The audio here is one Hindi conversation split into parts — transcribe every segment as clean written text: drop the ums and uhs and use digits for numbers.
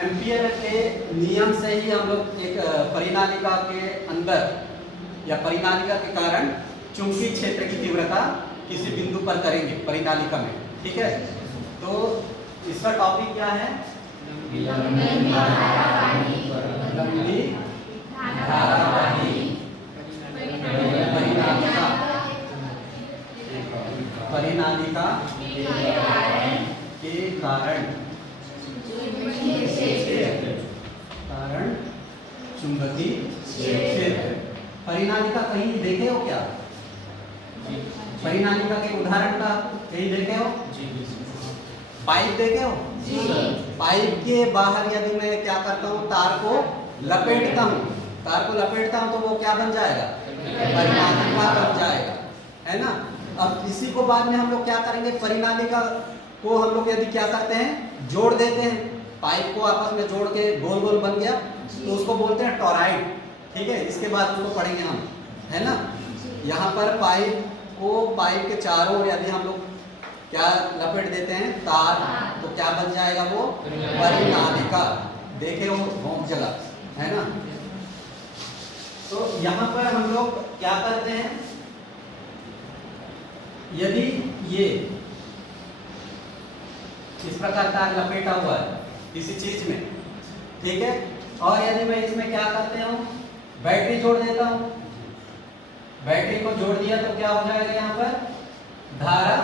एम्पियर के नियम से ही हम लोग एक परिनालिका के अंदर या परिनालिका के कारण चुंबकीय क्षेत्र की तीव्रता किसी बिंदु पर करेंगे परिनालिका में। ठीक है, तो इसका टॉपिक क्या है? लंबी धारावाही परिनालिका के कारण चुंबकीय क्षेत्र। परिनालिका कहीं देखे हो क्या? परिनालिका के उदाहरण का कहीं देखे हो? पाइप देखे हो? पाइप के बाहर यदि मैं क्या करता हूँ, तार को लपेटता हूँ, तो वो क्या बन जाएगा? परिनालिका बन जाएगा, है ना। अब इसी को बाद में हम लोग क्या करेंगे, परिनालिका को हम लोग यदि क्या करते हैं, जोड़ देते हैं, पाइप को आपस में जोड़ के गोल गोल बन गया तो उसको बोलते हैं टॉराइड। ठीक है, इसके बाद उसको पढ़ेंगे हम, है ना। यहाँ पर पाइप के चारों ओर यदि हम लोग क्या लपेट देते हैं, तार, तो क्या बन जाएगा वो? परिनालिका। देखे हो भोंक जला, है ना। तो यहाँ पर हम लोग क्या करते हैं, यदि ये इस प्रकार तार लपेटा हुआ है किसी चीज में, ठीक है, और यदि मैं इसमें क्या करते हूँ, बैटरी जोड़ देता हूँ, बैटरी को जोड़ दिया तो क्या हो जाएगा, यहाँ पर धारा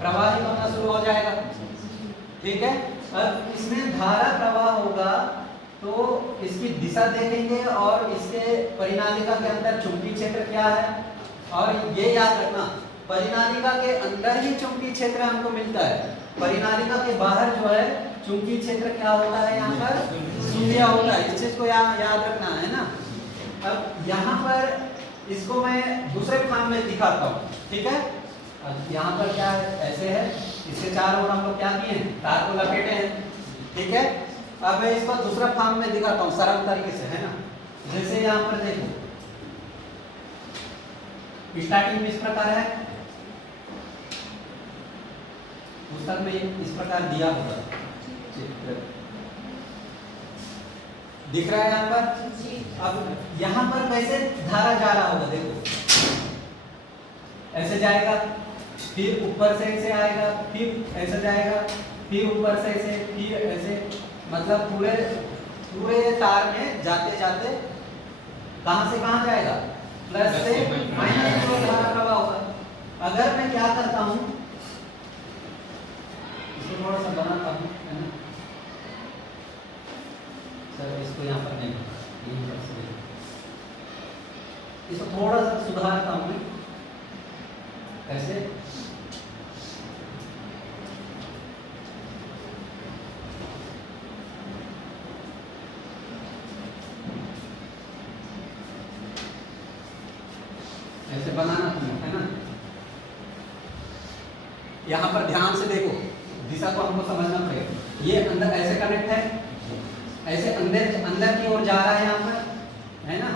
प्रवाहित होना शुरू हो जाएगा। ठीक है, अब इसमें धारा प्रवाह होगा तो इसकी दिशा देखेंगे और इसके परिनालिका के अंदर चुंबकीय क्षेत्र क्या है, और ये याद रखना परिनालिका के अंदर ही चुंबकीय क्षेत्र हमको मिलता है, परिनालिका के बाहर जो है चुंबकीय क्षेत्र क्या होता है, यहाँ पर शून्य होता है। इस चीज को याद रखना है ना। अब यहाँ पर इसको मैं दूसरे फॉर्म में दिखाता हूँ। ठीक है, अब यहाँ पर क्या है, ऐसे है, इसके चारों ओर हम लोग क्या किए हैं, तार को लपेटे हैं। ठीक है, अब मैं इसको दूसरा फॉर्म में दिखाता हूँ सरल तरीके से, है ना। जैसे यहाँ पर देखो, स्टार्टिंग में इस प्रकार है, पुस्तक में इस प्रकार दिया होगा चित्र, दिख रहा है यहाँ पर। अब यहाँ पर कैसे धारा जा रहा होगा, देखो ऐसे जाएगा, फिर ऊपर से ऐसे आएगा, फिर ऐसे जाएगा, फिर ऊपर से ऐसे, फिर ऐसे, मतलब पूरे तार में जाते जाते कहां से कहां जाएगा, प्लस से माइनस की ओर धारा प्रवाह होगा। अगर मैं क्या करता हूं, इसको थोड़ा सा बनाता हूं, है ना सर, इसको यहाँ पर नहीं, इसको थोड़ा सा सुधारता हूं मैं, कैसे, ऐसे बनाना तुम्हें, है ना। यहाँ पर ध्यान से देखो, दिशा को हमको समझना पड़ेगा। ये अंदर ऐसे कनेक्ट है, ऐसे अंदर की ओर जा रहा है, यहाँ पर, है ना,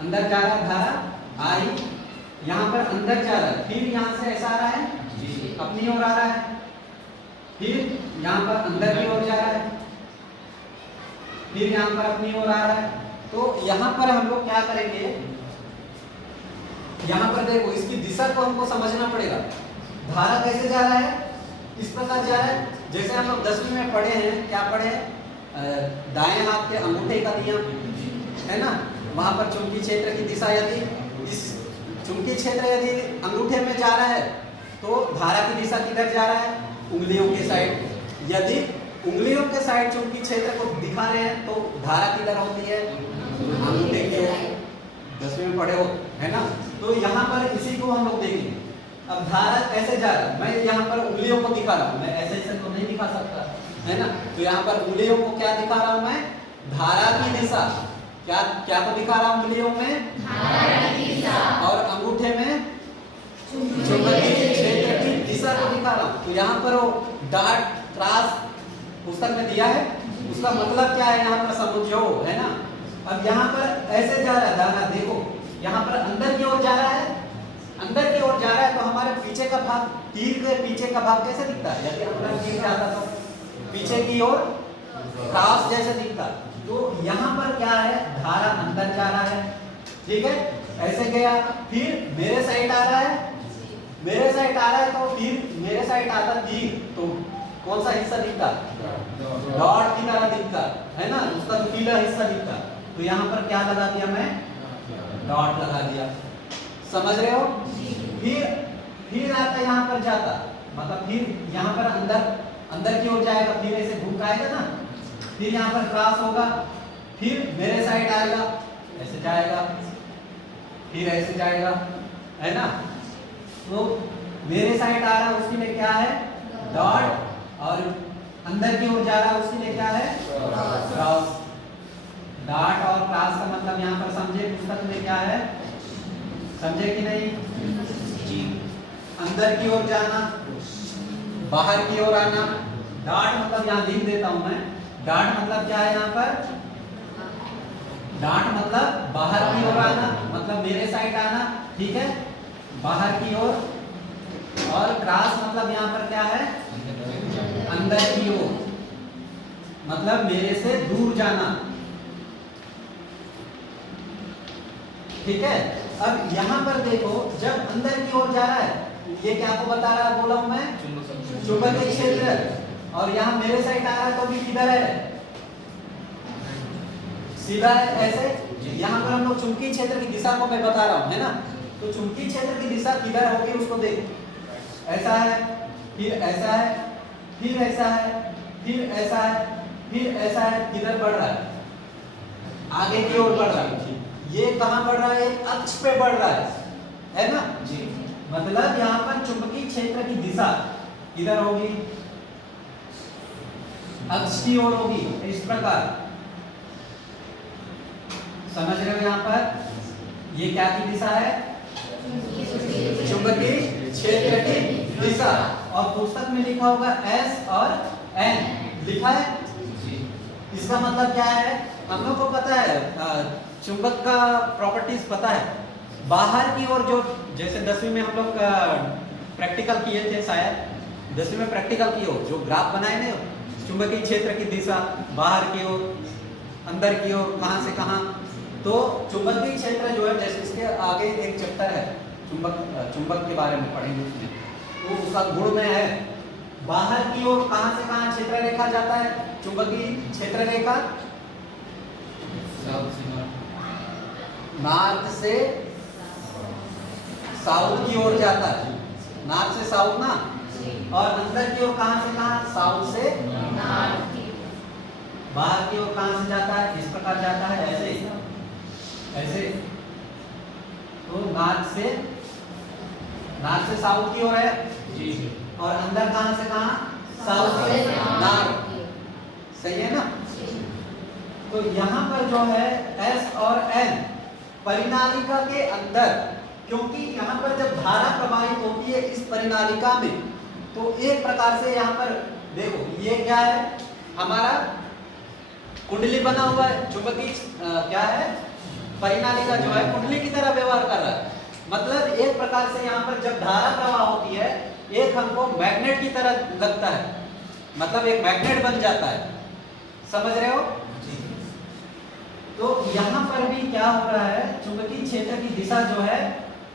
अंदर जा रहा है, धारा आई, यहाँ पर अंदर जा रहा है, फिर यहाँ से ऐसा आ रहा है, अपनी ओर आ रहा है, फिर यहाँ पर अंदर की ओर जा रहा है, फिर यहाँ पर अपनी ओर आ रहा है। तो यहाँ पर हम लोग क्या करेंगे, यहाँ पर देखो, इसकी दिशा को हमको समझना पड़ेगा। धारा कैसे जा रहा है, इस प्रकार जा रहा है, जैसे हम लोग 10वीं में पढ़े हैं, क्या पढ़े हैं, दाएं हाथ के अंगूठे का नियम, है ना। वहां पर चुंबकीय क्षेत्र की दिशा, यदि इस चुंबकीय क्षेत्र यदि अंगूठे में जा रहा है तो धारा की दिशा किधर जा रहा है, उंगलियों के साइड। यदि उंगलियों के साइड चुंबकीय क्षेत्र को दिखा रहे हैं तो धारा किधर होती है, अंगूठे की ओर। 10वीं में पढ़े हो, है ना। तो यहाँ पर इसी को हम लोग देखेंगे। अब धारा ऐसे जा रहा है, मैं यहाँ पर उंगलियों को दिखा रहा हूँ, मैं ऐसे तो नहीं दिखा सकता, है ना। तो यहाँ पर उंगलियों को क्या दिखा रहा हूँ मैं, धारा की दिशा। क्या को दिखा रहा हूँ, उंगलियों में धारा की दिशा, और अंगूठे में चुंबकीय क्षेत्र की दिशा को दिखा रहा हूँ। तो यहाँ पर वो डॉट क्रॉस पुस्तक में दिया है, उसका मतलब क्या है यहाँ पर समझो, है ना। अब यहाँ पर ऐसे जा रहा है धारा, देखो यहाँ पर अंदर की ओर जा रहा है, अंदर की ओर जा रहा है, तो हमारे पीछे का भाग, तीर के पीछे का भाग कैसे दिखता है, यदि अंदर तीर जाता तो पीछे की ओर क्रॉस जैसे दिखता। तो यहाँ पर क्या है, धारा अंदर जा रहा है, ठीक है, ऐसे गया, फिर मेरे साइड आ रहा है, मेरे साइड आ रहा है, तो फिर मेरे साइड आता तीर, तो कौन सा हिस्सा दिखता, डॉट की तरह दिखता है ना, उसका तो पीला हिस्सा दिखता। तो यहाँ पर क्या लगा दिया मैं, डॉट लगा दिया, समझ रहे हो। फिर आता यहाँ पर जाता, मतलब फिर यहाँ पर अंदर की ओर जाएगा, फिर ऐसे घूम के आएगा ना, फिर यहाँ पर क्रॉस होगा, फिर मेरे साइड आएगा, ऐसे जाएगा, फिर ऐसे जाएगा, है ना। तो मेरे साइड आ रहा है उसके लिए क्या है, डॉट, और अंदर की ओर जा रहा है उसके लिए क्या है, क्रॉस। डॉट और क्रॉस का मतलब यहाँ पर समझे पुस्तक में क्या है, समझे कि नहीं जी। अंदर की ओर जाना, बाहर की ओर आना। डॉट मतलब यहाँ लिख देता हूं मैं, डॉट मतलब क्या है यहाँ पर, डॉट मतलब बाहर की ओर आना, मतलब मेरे साइड आना, ठीक है, बाहर की ओर। और क्रॉस मतलब यहाँ पर क्या है, अंदर की ओर, मतलब मेरे से दूर जाना, ठीक है। अब यहाँ पर देखो, जब अंदर की ओर जा रहा है, ये क्या आपको बता रहा है, बोला हूं मैं, चुंबकीय क्षेत्र, और यहाँ मेरे साइड आ रहा है तो भी किधर है, सीधा है, ऐसे। यहाँ पर हम लोग चुंबकीय क्षेत्र की दिशा को मैं बता रहा हूँ, है ना। तो चुंबकीय क्षेत्र की दिशा किधर होगी उसको देखो, ऐसा है, फिर ऐसा है, फिर ऐसा है, फिर ऐसा है, फिर ऐसा है, किधर बढ़ रहा है, आगे की ओर बढ़ रहा है। ये कहाँ बढ़ रहा है, एक अक्ष पे बढ़ रहा है ना जी। मतलब यहाँ पर चुंबकीय क्षेत्र की दिशा किधर होगी, अक्ष की ओर होगी, इस प्रकार, समझ रहे हो। यहाँ पर ये क्या की दिशा है, चुंबकीय क्षेत्र की दिशा, और पुस्तक में लिखा होगा एस और एन लिखा है। इसका मतलब क्या है, हम लोग को पता है, चुंबक का प्रॉपर्टीज पता है। बाहर की ओर जो, जैसे 10वीं में हम लोग प्रैक्टिकल किए थे, शायद 10वीं में प्रैक्टिकल किए हो, जो ग्राफ बनाए ना, चुंबकीय क्षेत्र की दिशा बाहर की ओर, अंदर की ओर, कहां से कहां। तो चुंबकीय क्षेत्र जो है, जैसे इसके आगे एक चैप्टर है चुंबक के बारे में पढ़ेंगे उसमें, तो उसका गुण में है, बाहर की ओर कहां से कहां क्षेत्र रेखा जाता है, चुंबकीय क्षेत्र रेखा नॉर्थ से साउथ की ओर जाता है, नॉर्थ से साउथ ना, और अंदर की ओर कहां से कहां, साउथ से नॉर्थ। बाहर की ओर कहां से जाता है, इस प्रकार जाता है, ऐसे ऐसे। तो नॉर्थ से साउथ की ओर है जी, और अंदर कहां से कहां, साउथ से नॉर्थ, सही है ना। तो यहाँ पर जो है एस और एन परिनालिका के अंदर, क्योंकि यहाँ पर जब धारा प्रवाहित होती है इस परिनालिका में, तो एक प्रकार से यहाँ पर देखो, ये क्या है, हमारा कुंडली बना हुआ है, चुंबकीय क्या है, परिनालिका जो है कुंडली की तरह व्यवहार कर रहा है। मतलब एक प्रकार से यहाँ पर जब धारा प्रवाह होती है, एक हमको मैग्नेट की तरह लगता है, मतलब एक मैग्नेट बन जाता है, समझ रहे हो। तो यहाँ पर भी क्या हो रहा है, चुंबकीय क्षेत्र की दिशा जो है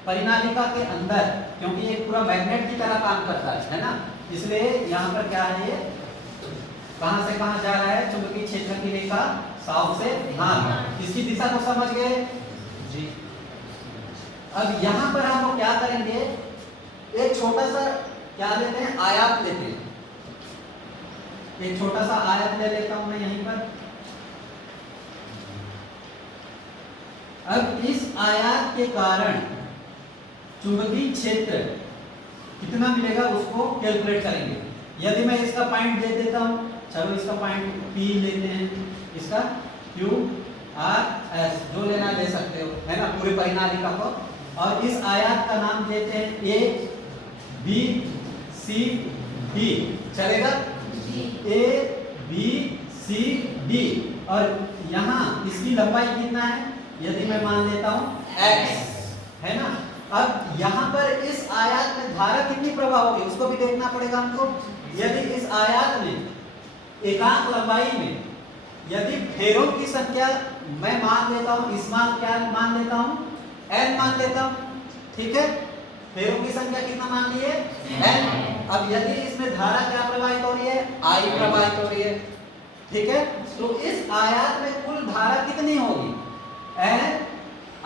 परिनालिका के अंदर, क्योंकि ये पूरा मैग्नेट की तरह काम करता है ना, इसलिए यहाँ पर क्या है, ये कहां से कहां जा रहा है, चुंबकीय क्षेत्र की रेखा साउथ से नॉर्थ, इसकी दिशा को समझ गए जी। अब यहाँ पर हम लोग क्या करेंगे, एक छोटा सा क्या लेते हैं, आयात लेते हैं, एक छोटा सा आयत ले लेता हूं मैं यहीं पर। अब इस आयात के कारण चुंबकीय क्षेत्र कितना मिलेगा उसको कैलकुलेट करेंगे। यदि मैं इसका पॉइंट दे देता हूं, चलो इसका पॉइंट P लेते हैं, इसका Q R S जो लेना ले सकते हो, है ना, पूरे परिनालिका को। और इस आयात का नाम देते हैं A B C D, चलेगा A B C D। और यहाँ इसकी लंबाई कितना है, यदि मैं मान लेता हूं x, है ना। अब यहाँ पर इस आयत में धारा कितनी प्रवाह होगी उसको भी देखना पड़ेगा हमको। यदि इस आयत में एकांक लंबाई में यदि फेरों की संख्या मैं मान लेता हूं, इस मान क्या मान लेता हूं, n मान लेता हूं, ठीक है। फेरों की संख्या कितना मान लिए, n। अब यदि इसमें धारा क्या प्रवाहित हो रही है, I प्रवाहित हो रही है, ठीक है। तो इस आयत में कुल धारा कितनी होगी, n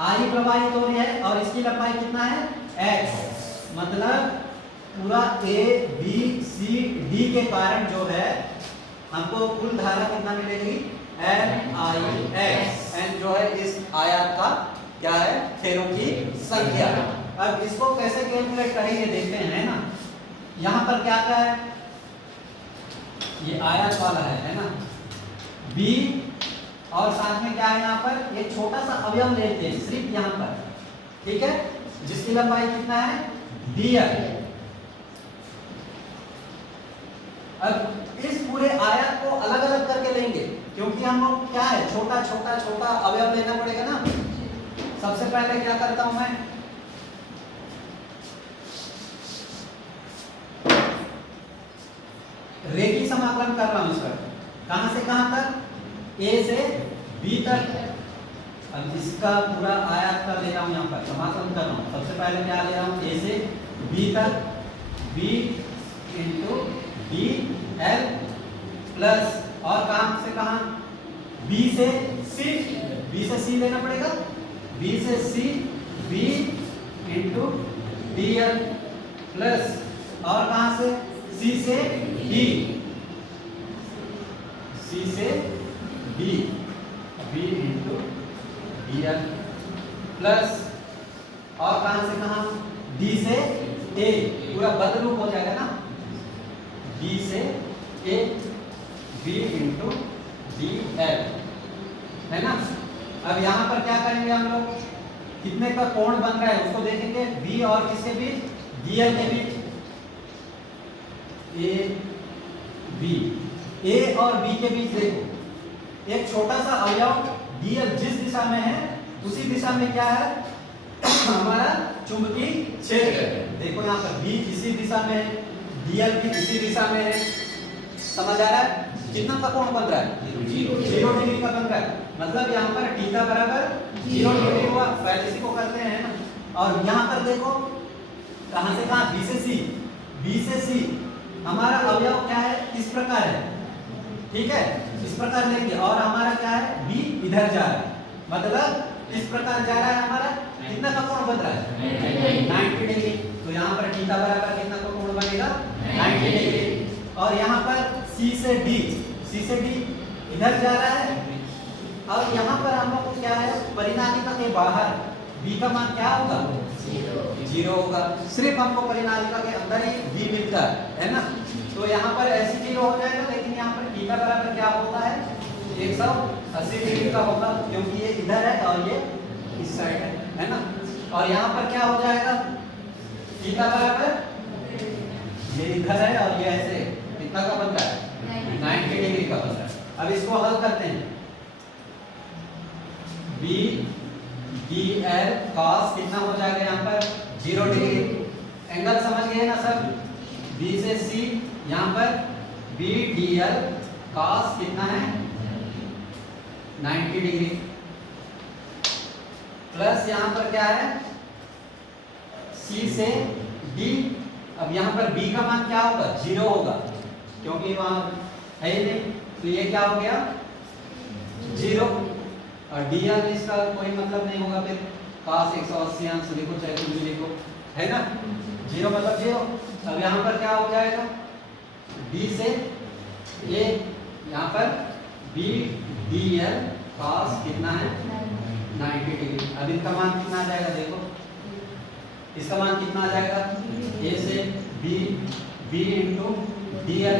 I प्रवाहित हो रही है और इसकी लंबाई कितना है, x। मतलब पूरा A B C D के कारण जो है हमको कुल धारा कितना मिलेगी, n I x। n जो है इस आयत का क्या है, फेरों की संख्या। अब इसको कैसे कैलकुलेट करेंगे देखते हैं ना। यहाँ पर क्या क्या है, ये आयत वाला है ना, B और साथ में क्या है, यहाँ पर एक छोटा सा अवयव लेते हैं सिर्फ यहाँ पर, ठीक है, जिसकी लंबाई कितना है, dl। अब इस पूरे आयत को अलग अलग करके लेंगे क्योंकि हम लोग क्या है, छोटा छोटा छोटा अवयव लेना पड़ेगा ना। सबसे पहले क्या करता हूं मैं, रेखी समाकलन कर रहा हूं इसका, कहां से कहां तक, A से B तक। अब इसका पूरा आयत का ले रहा हूं, यहाँ पर समाकलन कर रहा हूं। सबसे पहले क्या ले रहा हूं, A से B तक, B इंटू dl प्लस, और कहां से कहां, B से C, B से C लेना पड़ेगा, B से C, B into dl plus, और कहां से, C से D, C से D, B into dl plus, और कहां से कहां, D से A, पूरा बदल रूप हो जाएगा ना, B से A, B इंटू dl, है ना। अब यहाँ पर क्या करेंगे हम लोग, कितने का कोण बन रहा है उसको देखेंगे, B और किसके बीच, dl के बीच, A B, A और B के बीच देखो एक छोटा सा अवयव dl जिस दिशा में है उसी दिशा में क्या है हमारा चुंबकीय क्षेत्र। देखो यहाँ पर B इसी दिशा में है, dl भी इसी दिशा में है, समझ आ रहा है। कितना का कोण बन रहा है, 0 डिग्री का बन रहा है। मतलब यहाँ पर थीटा बराबर 0 डिग्री हुआ, पहले इसी को करते हैं ना। और यहाँ पर देखो कहां से कहां, B से C, B से C हमारा अवयव क्या है, इस प्रकार है, ठीक है, इस प्रकार लेंगे। और हमारा क्या है, B इधर जा रहा है, मतलब इस प्रकार जा रहा है हमारा। कितना का कोण बन रहा है, 90 डिग्री। तो यहाँ पर थीटा बराबर कितना का कोण बनेगा, 90 डिग्री। और यहाँ पर C से D, C से D इधर जा रहा है। और यहाँ पर हम लोग को क्या है, परिनालिका के बाहर B का मान क्या होगा, 0 होगा। सिर्फ हमको परिनालिका के अंदर ही B मिलता है ना। तो यहाँ पर ऐसी 0 हो जाएगा, लेकिन यहाँ पर थीटा बराबर क्या होता है, 180 डिग्री का होगा, क्योंकि ये इधर है और ये इस साइड है ना। और यहाँ पर क्या हो जाएगा, थीटा बराबर ये इधर है और ये ऐसे कितना का बनता है, 90 डिग्री का बनता है। अब इसको हल करते हैं, B dl cos कितना हो जाएगा, यहाँ पर 0 डिग्री। एंगल समझ गए ना सब, B से C, यहाँ पर B dl cos कितना है, 90 डिग्री, प्लस यहाँ पर क्या है, C से D। अब यहाँ पर B का मान क्या होगा, 0 होगा, क्योंकि वहां है ही नहीं। तो ये क्या हो गया, 0। और dl इसका कोई मतलब नहीं होगा, फिर cos 180 अंश लिखो चाहे कुछ भी लिखो, है ना, 0 मतलब 0। अब यहाँ पर क्या हो जाएगा, D से A, यहाँ पर B dl cos कितना है, 90 डिग्री। अब इनका मान कितना आ जाएगा, देखो इसका मान कितना आ जाएगा, A से B इंटू dl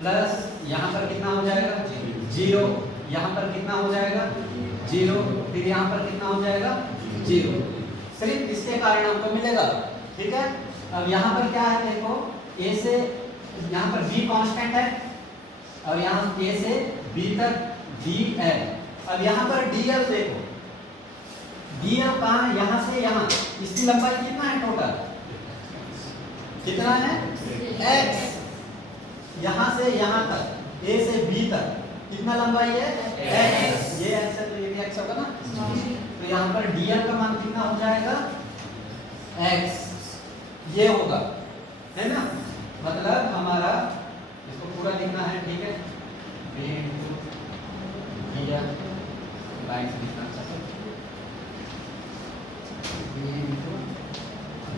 प्लस यहाँ पर कितना हो जाएगा, 0, यहाँ पर कितना हो जाएगा, 0, फिर यहाँ पर कितना हो जाएगा, 0। सिर्फ इसके कारण हमको मिलेगा, ठीक है। अब यहाँ पर क्या है, देखो A से यहाँ पर B कांस्टेंट है और यहाँ A से B तक dl। अब यहाँ पर dl देखो, dl कहाँ, यहाँ से यहाँ, इसकी लंबाई कितना है टोटल, कितना है, x। यहाँ से यहाँ तक ए से बी तक कितना लंबाई है x, ये x है तो ये भी x होगा ना। तो यहाँ पर dl का मान कितना हो जाएगा x, ये होगा, है ना। मतलब हमारा इसको पूरा लिखना है, ठीक है, b into dl लाइन से लिखना चाहिए, b into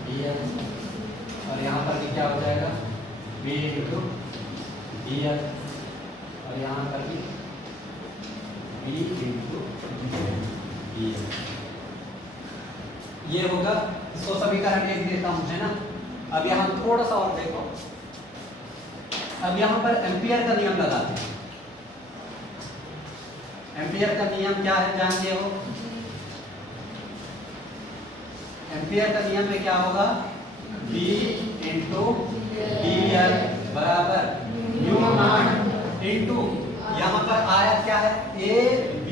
dl, और यहाँ पर भी क्या हो जाएगा b into dl, और यहाँ पर भी b into dl, ये होगा। इसको समीकरण एक देता हूँ, है ना। अब यहाँ थोड़ा सा और देखो, अब यहाँ पर एम्पियर का नियम लगाते हैं। एम्पियर का नियम क्या है जानते हो? एम्पियर का नियम में क्या होगा, B इंटू dl बराबर म्यू नॉट इंटू, यहाँ पर आयत क्या है A B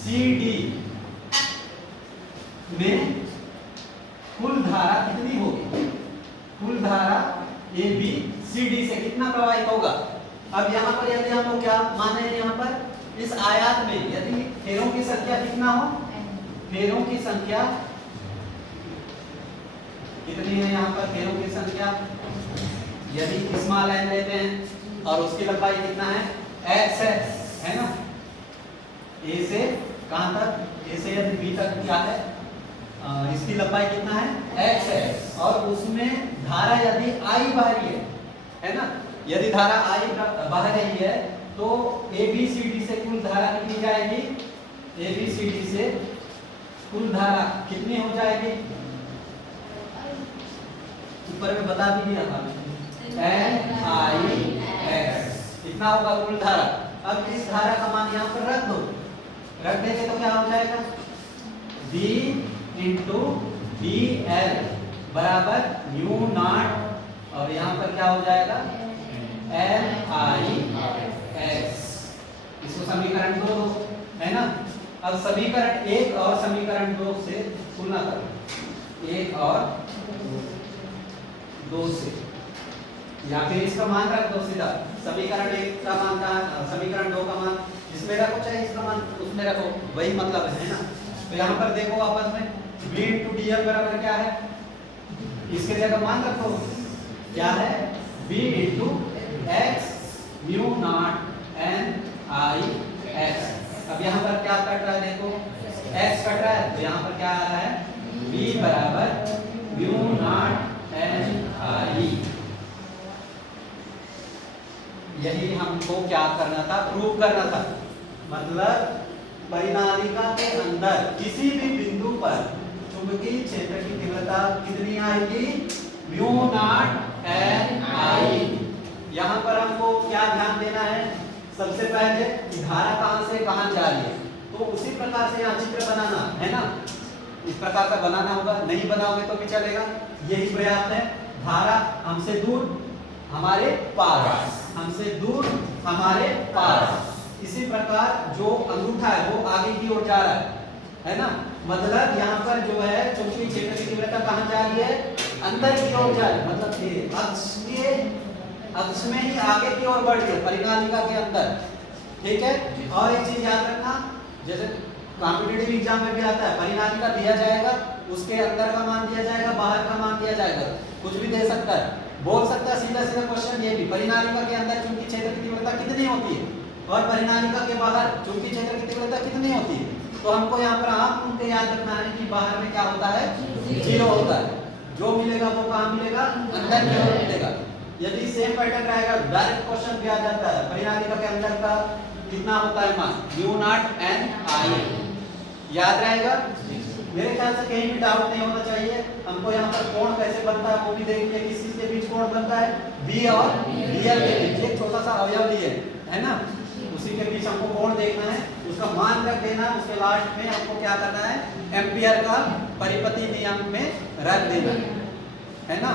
C D में कुल धारा कितनी होगी, कुल धारा ए बी सी डी से कितना प्रवाहित होगा। अब यहाँ पर यदि हम लोग क्या माने हैं, यहाँ पर इस आयत में यदि फेरों की संख्या कितना हो, फेरों की संख्या कितनी है, यहाँ पर फेरों की संख्या यदि स्मॉल n लेते हैं और उसकी लंबाई कितना है x है ना। ए से कहां तक, ए से यदि बी तक क्या है, इसकी लंबाई कितना है x है, और उसमें धारा यदि I बह रही है ना। यदि धारा I बह रही है तो ABCD से कुल धारा कितनी जाएगी, ABCD से कुल धारा कितनी हो जाएगी, ऊपर में बता भी दिया था NIx, कितना होगा कुल धारा। अब इस धारा का मान यहाँ पर रख दो, रख देंगे तो क्या हो जाएगा B इंटू dl बराबर म्यू नॉट, और यहाँ पर क्या हो जाएगा NIx। इसको समीकरण 2 है ना। अब समीकरण 1 और समीकरण 2 से तुलना करो, 1 और 2 से, या फिर इसका मान रख दो सीधा। समीकरण 1 का मान का, समीकरण 2 का मान जिसमें रखो चाहे इसका मान उसमें रखो, वही मतलब है ना। तो यहाँ पर देखो आपस में B इंटू dl बराबर क्या है, इसके जगह मान रखो क्या है B into x mu naught NIx। अब यहाँ पर क्या कट रहा है, देखो x कट रहा है, तो यहाँ पर क्या आ रहा है B बराबर म्यू नॉट NI। यही हमको क्या करना था, प्रूव करना था। मतलब परिनालिका के अंदर किसी भी बिंदु पर चुंबकीय क्षेत्र की तीव्रता कितनी आएगी, म्यू नॉट NI। यहाँ पर हमको क्या ध्यान देना है, सबसे पहले कि धारा कहाँ से कहाँ जा रही है, तो उसी प्रकार से यहाँ चित्र बनाना है ना। इस प्रकार का बनाना होगा, नहीं बनाओगे तो भी चलेगा, यही पर्याप्त है। धारा हमसे दूर हमारे पास, हमसे दूर हमारे पास। इसी प्रकार जो अंगूठा है वो आगे की ओर जा रहा है ना। मतलब यहाँ पर जो है चुंबकीय क्षेत्र की तीव्रता कहाँ जा रही है, अंदर की ओर जा रही है, मतलब ये अक्ष में ही आगे की ओर बढ़ रही है परिनालिका के अंदर, ठीक है। और एक चीज याद रखना, जैसे कॉम्पिटिटिव एग्जाम में भी आता है, परिनालिका दिया जाएगा, उसके अंदर का मान दिया जाएगा, बाहर का मान दिया जाएगा, कुछ भी दे सकता है, बोल सकता है सीधा सीधा क्वेश्चन ये भी, परिनालिका के अंदर चुंबकीय क्षेत्र की तीव्रता कितनी होती है और परिनालिका के बाहर चुंबकीय क्षेत्र की तीव्रता कितनी होती है। तो हमको यहाँ पर आप उनको याद रखना है कि बाहर में क्या होता है, 0 होता है, जो मिलेगा वो कहाँ मिलेगा, अंदर की ओर मिलेगा। यदि सेम पैटर्न रहेगा, डायरेक्ट क्वेश्चन भी आ जाता है, परिनालिका के अंदर का कितना होता है मान, म्यू नॉट NI, याद रहेगा। मेरे ख्याल से कहीं भी डाउट नहीं होना चाहिए। हमको यहाँ पर कोण कैसे बनता है वो भी देखिए, किस चीज के बीच कोण बनता है, B और dl के बीच, एक छोटा सा अवयव लिए है ना, उसी के बीच हमको कोण देखना है, उसका मान रख देना, उसके लास्ट में हमको क्या करना है, एम्पियर का परिपति नियम में रख देना है ना।